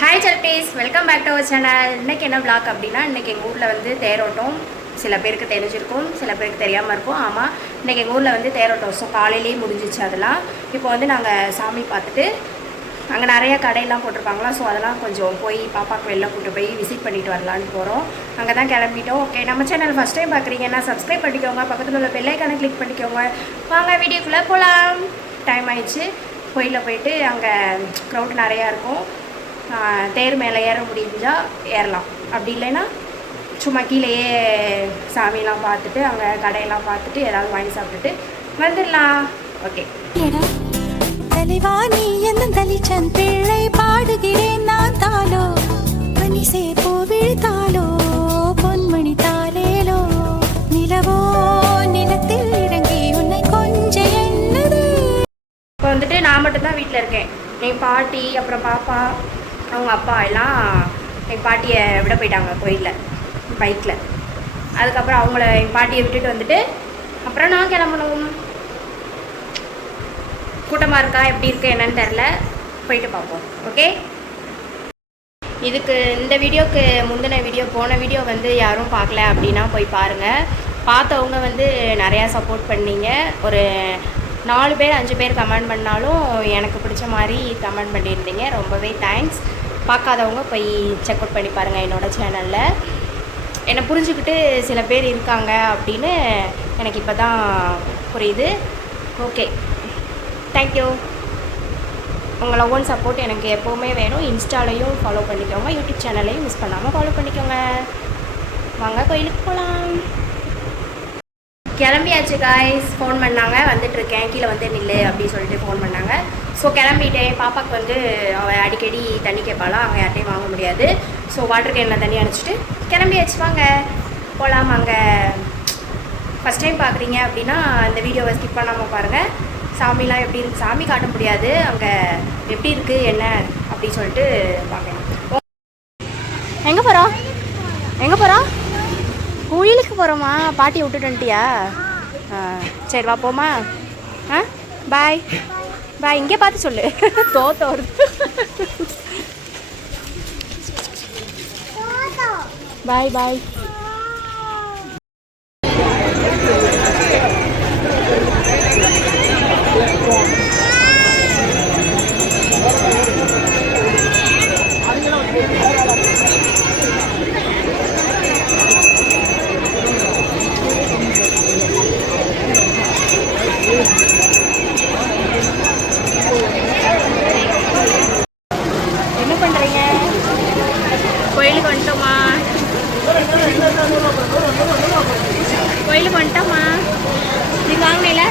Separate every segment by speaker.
Speaker 1: Hi சல்பீஸ் welcome back to our channel இன்னைக்கு என்ன black அப்படின்னா இன்னைக்கு எங்கள் ஊரில் வந்து தேரோட்டம் சில பேருக்கு தெரிஞ்சிருக்கும் சில பேருக்கு தெரியாமல் இருக்கும். ஆமாம் இன்றைக்கி எங்கள் ஊரில் வந்து தேரோட்டம். ஸோ காலையிலேயே முடிஞ்சிச்சு அதெல்லாம். இப்போ வந்து நாங்கள் சாமி பார்த்துட்டு அங்கே நிறையா கடையெல்லாம் போட்டிருப்பாங்களா? ஸோ அதெல்லாம் கொஞ்சம் போய் பாப்பாக்கு வெளில கூட்டு போய் விசிட் பண்ணிட்டு வரலான்னு போகிறோம் அங்கே தான் கிளம்பிட்டோம். ஓகே நம்ம சேனல் ஃபஸ்ட் டைம் பார்க்குறீங்கன்னா சப்ஸ்கிரைப் பண்ணிக்கோங்க. பக்கத்தில் உள்ள பெல்லைக்கான கிளிக் பண்ணிக்கோங்க. வாங்க வீடியோக்குள்ளே போகலாம் டைம் ஆயிடுச்சு. கோயிலில் போயிட்டு அங்கே க்ரௌட் நிறையா இருக்கும். தேர் மேலே ஏற முடிஞ்சா ஏறலாம். அப்படி இல்லைன்னா சும்மா கீழேயே சாமியெல்லாம் பார்த்துட்டு அங்கே கடையெல்லாம் பார்த்துட்டு ஏதாவது வாங்கி சாப்பிட்டுட்டு வந்துடலாம். ஓகே
Speaker 2: எடா தலைவாணி என்னும் தலிச்சன்? பிள்ளை பாடுகிறேன் நான் தாளோ? மணிசே பூவிழுத்தாளோ பொன்மணி தாளேலோ? நிலவோ நிலத்தில் இறங்கி உன்னை கொஞ்ச எண்ணது.
Speaker 1: இப்போ வந்துட்டு நான் மட்டும்தான் வீட்டில் இருக்கேன். என் பாட்டி அப்புறம் பாப்பா அவங்க அப்பா எல்லாம் எங்கள் பாட்டியை விட போயிட்டாங்க கோயிலில் பைக்கில் அதுக்கப்புறம் அவங்கள எங்கள் பாட்டியை விட்டுட்டு வந்துட்டு அப்புறம் நான் கிளம்பணும். கூட்டமாக இருக்கா எப்படி இருக்கு என்னன்னு தெரில போயிட்டு பார்ப்போம் ஓகே இதுக்கு இந்த வீடியோக்கு முந்தின வீடியோ போன வீடியோ வந்து யாரும் பார்க்கல அப்படின்னா போய் பாருங்கள் பார்த்தவங்க வந்து நிறையா சப்போர்ட் பண்ணீங்க. ஒரு நாலு பேர் அஞ்சு பேர் கமெண்ட் பண்ணாலும் எனக்கு பிடிச்ச மாதிரி கமெண்ட் பண்ணியிருந்தீங்க. ரொம்பவே தேங்க்ஸ் பார்க்காதவங்க போய் செக் அவுட் பண்ணி பாருங்கள் என்னோடய சேனலில் என்னை புரிஞ்சுக்கிட்டு சில பேர் இருக்காங்க அப்படின்னு எனக்கு இப்போ தான் புரியுது. ஓகே தேங்க்யூ உங்கள் லவ் அண்ட் சப்போர்ட் எனக்கு எப்போவுமே வேணும். இன்ஸ்டாலையும் ஃபாலோ பண்ணிக்கோங்க. யூடியூப் சேனலையும் மிஸ் பண்ணாமல் ஃபாலோ பண்ணிக்கோங்க. வாங்க கோயிலுக்கு போகலாம் கிளம்பியாச்சு காய்ஸ் ஃபோன் பண்ணாங்க. வந்துட்டுருக்கேன். கீழே வந்து நில்லு அப்படின்னு சொல்லிட்டு ஃபோன் பண்ணாங்க. ஸோ கிளம்பிட்டேன். பாப்பாக்கு வந்து அவள் அடிக்கடி தண்ணி கேட்பாளா அங்கே யார்ட்டையும் வாங்க முடியாது. ஸோ வாட்டர் கேனில் தண்ணி அடிச்சிட்டு கிளம்பியாச்சு. வாங்க. போகலாம் அங்கே ஃபஸ்ட் டைம் பார்க்குறீங்க அப்படின்னா இந்த வீடியோவை ஸ்கிப் பண்ணாமல் பாருங்கள் சாமிலாம் எப்படி இருக்கு? சாமி காட்ட முடியாது. அங்கே எப்படி இருக்குது என்ன? அப்படின்னு சொல்லிட்டு பார்க்கலாம் எங்கே போகிறோம் எங்கே போகிறோம் கோயிலுக்கு போகிறோமா பாட்டியை விட்டுட்டு வந்துட்டியா? ஆ சரி வா போமா ஆ பாய் பாய் இங்கே பார்த்து சொல்லு. தோத்த வருது. பாய் பாய் என்ன பண்ணுறீங்க கோயிலுக்கு வந்துட்டோமா கோயிலுக்கு வந்துட்டோமா நீங்கள் வாங்கினீல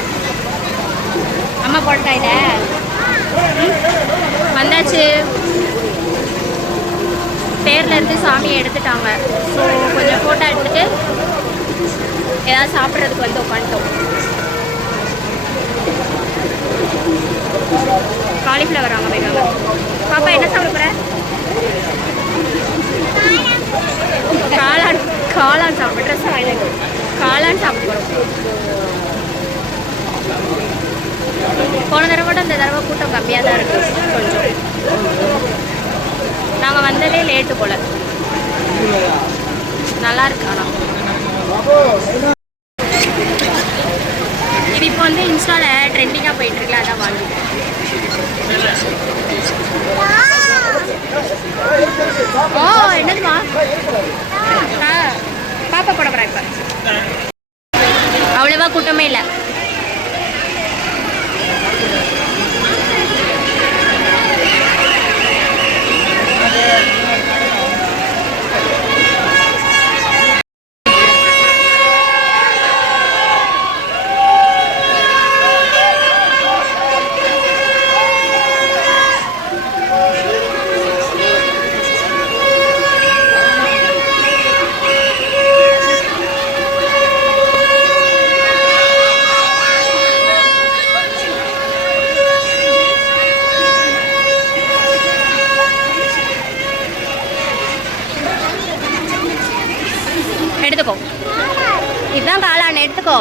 Speaker 1: அம்மா வந்தாச்சு. தேரில் இருந்து சாமியை எடுத்துட்டாங்க. ஸோ கொஞ்சம் ஃபோட்டோ எடுத்துட்டு ஏதாவது சாப்பிட்றதுக்கு வந்து உட்காந்துட்டோம் காலிஃப்ளவர் வாங்க போயிருக்காங்க. பாப்பா என்ன சாப்பிட காளான் காளான் சாப்பிட்ற ட்ரெஸ் காளான் சாப்பிட போகிறோம் போன தடவை கூட இந்த தடவை கூட்டம் கம்மியாக தான் இருக்குது கொஞ்சம். நாங்கள் வந்ததே லேட்டு போல். நல்லா இருக்கு ஆனால் இது இப்போ வந்து இன்ஸ்டாவில் ட்ரெண்டிங்காக போயிட்டுருக்கல அதான் வாங்கிட்டேன் ஓ என்னதுமா? ஆ பாப்பா போட போகிறேன் இப்போ. அவ்வளோவா கூட்டமே இல்லை. பார்த்துக்கோ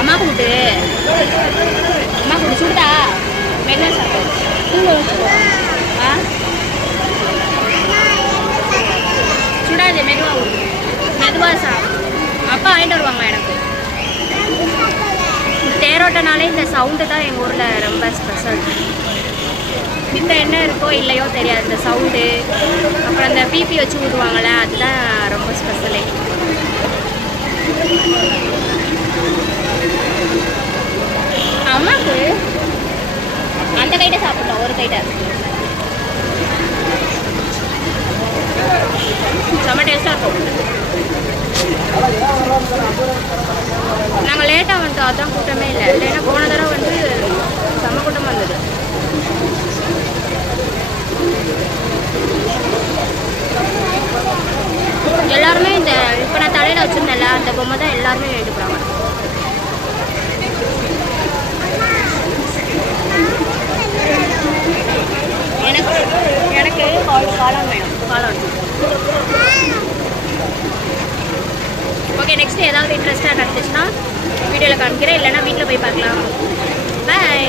Speaker 1: அம்மா கூட்டு அம்மா கூட்டு சுடுதா. மெல்ல சாப்பிடு. ஆ? சுடாது மெதுவாக மெதுவாக சாப்பிடு அப்பா வாங்கிட்டு வருவாங்க எனக்கு. தேரோட்டனாலே இந்த சவுண்டு தான் எங்கள் ஊரில் ரொம்ப ஸ்பெஷல் மித்த என்ன இருக்கோ இல்லையோ தெரியாது. இந்த சவுண்டு அப்புறம் அந்த பிபி வச்சு ஊதுவாங்கள்ல அதுதான் ரொம்ப ஸ்பெஷலே அம்மாக்கு அந்த கைட்டை சாப்பிடலாம் ஒரு கைட்டை செம்ம டேஸ்ட்டாக இருக்கும். நாங்கள் லேட்டாக வந்துட்டோம் அதுதான் கூட்டமே இல்லை. இல்லைன்னா போன தடவை வந்து செம்ம கூட்டமாக இருந்தது. எல்லாருமே இந்த இப்போ நான் தலையில் வச்சுருந்தேன்ல அந்த பொம்மை தான் எல்லாருமே வேண்டு போகிறாங்க எனக்கு எனக்கு காளான் வேணும். காளான். ஓகே நெக்ஸ்ட் ஏதாவது இன்ட்ரெஸ்டாக நடந்துச்சுன்னா வீடியோவில் காமிக்கிறேன். இல்லைன்னா வீட்டில் போய் பார்க்கலாம். பாய்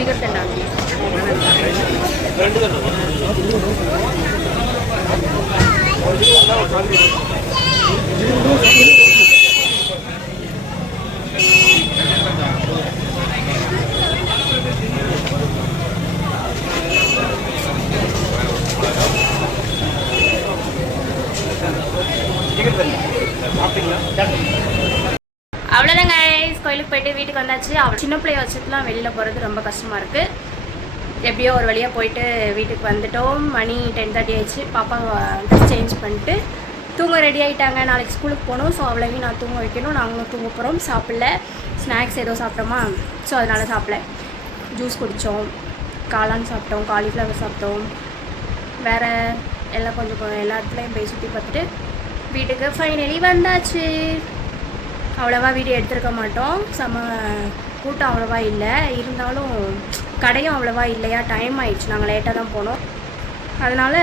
Speaker 1: സ്റ്റിക്കർസ് ഉണ്ടാക്കി രണ്ട് வீட்டுக்கு வந்தாச்சு. அவள் சின்ன பிள்ளைய வச்சுட்டுலாம் வெளியில் போகிறது ரொம்ப கஷ்டமாக இருக்குது எப்படியோ ஒரு வழியாக போயிட்டு வீட்டுக்கு வந்துட்டோம். மணி டென் தேர்ட்டி ஆயிடுச்சு. பாப்பா சேஞ்ச் பண்ணிட்டு தூங்க ரெடி ஆகிட்டாங்க நாளைக்கு ஸ்கூலுக்கு போகணும். ஸோ அவ்வளோவையும் நான் தூங்க வைக்கணும். நாங்களும் தூங்க போகிறோம் சாப்பிடல. ஸ்நாக்ஸ் ஏதோ சாப்பிட்டோமா? ஸோ அதனால் சாப்பிடல. ஜூஸ் குடித்தோம் காளான் சாப்பிட்டோம். காலிஃப்ளவர் சாப்பிட்டோம். வேறு எல்லாம் கொஞ்சம் கொ- எல்லா இடத்துலையும் போய் சுற்றி பார்த்துட்டு வீட்டுக்கு ஃபைனலி வந்தாச்சு. அவ்வளோவா வீடியோ எடுத்திருக்க மாட்டோம். செம கூட்டம் அவ்வளோவா இல்லை. இருந்தாலும் கடையும் அவ்வளோவா இல்லையா? டைம் ஆயிடுச்சு. நாங்கள் லேட்டாக தான் போனோம். அதனால்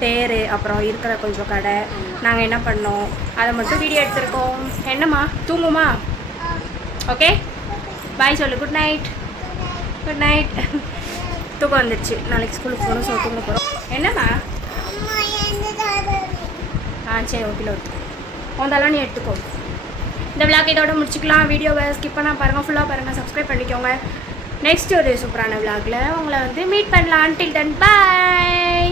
Speaker 1: பேர் அப்புறம் இருக்கிற கொஞ்சம் கடை. நாங்கள் என்ன பண்ணோம்? அதை மட்டும் வீடியோ எடுத்திருக்கோம். என்னம்மா? தூங்குமா? ஓகே பாய் சொல்லு. குட் நைட் குட் நைட் தூக்கம் வந்துடுச்சு நாளைக்கு ஸ்கூலுக்கு போகணும். ஸோ தூங்க போகிறோம் என்னம்மா? ஆ சரி ஓகே ஓகே வந்தாலும் நீ எடுத்துக்கோ. இந்த விளாக் இதோட முடிச்சுக்கலாம். வீடியோவை ஸ்கிப் பண்ணால் பாருங்கள் ஃபுல்லாக பாருங்கள் சப்ஸ்கிரைப் பண்ணிக்கோங்க. நெக்ஸ்ட் ஒரு சூப்பரான விளாகில் உங்களை வந்து மீட் பண்ணலாம். டில் டன் பாய்